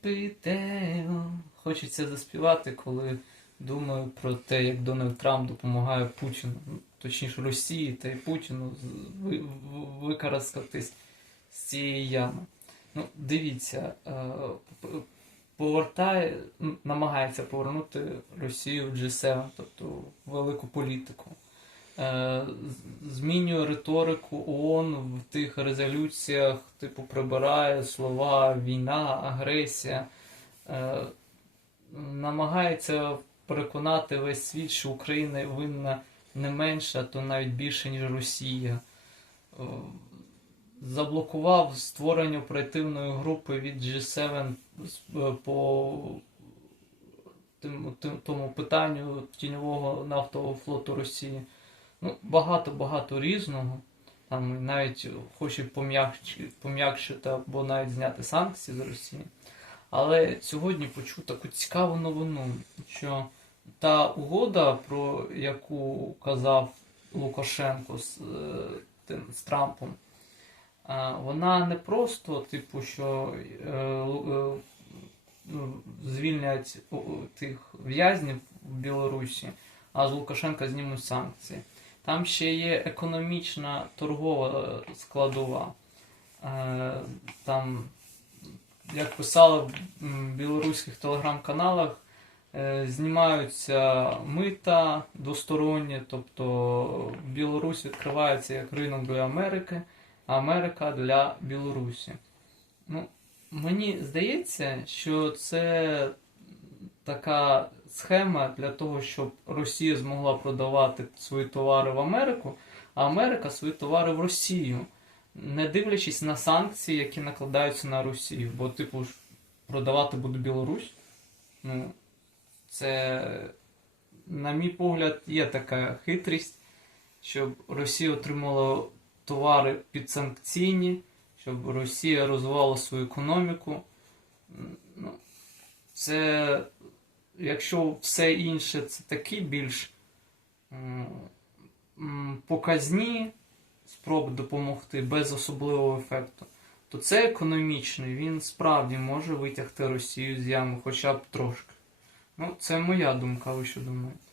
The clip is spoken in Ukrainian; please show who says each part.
Speaker 1: Чіп-чіп-чіпітео. Хочеться заспівати, коли думаю про те, як Дональд Трамп допомагає Путіну, ну, точніше Росії та й Путіну з- ви- в- викараскатись з цієї ями. Ну, дивіться, е, повертає, намагається повернути Росію в G7, тобто велику політику. Е, Змінює риторику ООН в тих резолюціях, типу, прибирає слова війна, агресія. Е, Намагається переконати весь світ, що Україна винна не менше, а то навіть більше, ніж Росія. Е, Заблокував створення оперативної групи від G7 е, по тому питанню тіньового нафтового флоту Росії. Ну, багато-багато різного. Там навіть хочуть пом'якшити, або навіть зняти санкції з Росії. Але сьогодні почув таку цікаву новину, що та угода, про яку казав Лукашенко з, е, тим, з Трампом, вона не просто, типу, що е, е, ну, звільнять тих в'язнів в Білорусі, а з Лукашенка знімуть санкції. Там ще є економічна торгова е, складова. Е, Там, як писали в білоруських телеграм-каналах, е, знімаються мита двосторонні, тобто Білорусь відкривається як ринок для Америки, а Америка для Білорусі. Ну, мені здається, що це така схема для того, щоб Росія змогла продавати свої товари в Америку, а Америка свої товари в Росію, не дивлячись на санкції, які накладаються на Росію. Бо, типу, продавати буде Білорусь. Ну, це, на мій погляд, є така хитрість, щоб Росія отримала товари підсанкційні, щоб Росія розвивала свою економіку. Ну, це, якщо все інше це такі більш показні спроби допомогти без особливого ефекту, то це економічний, він справді може витягти Росію з ями хоча б трошки. Ну, це моя думка, ви що думаєте?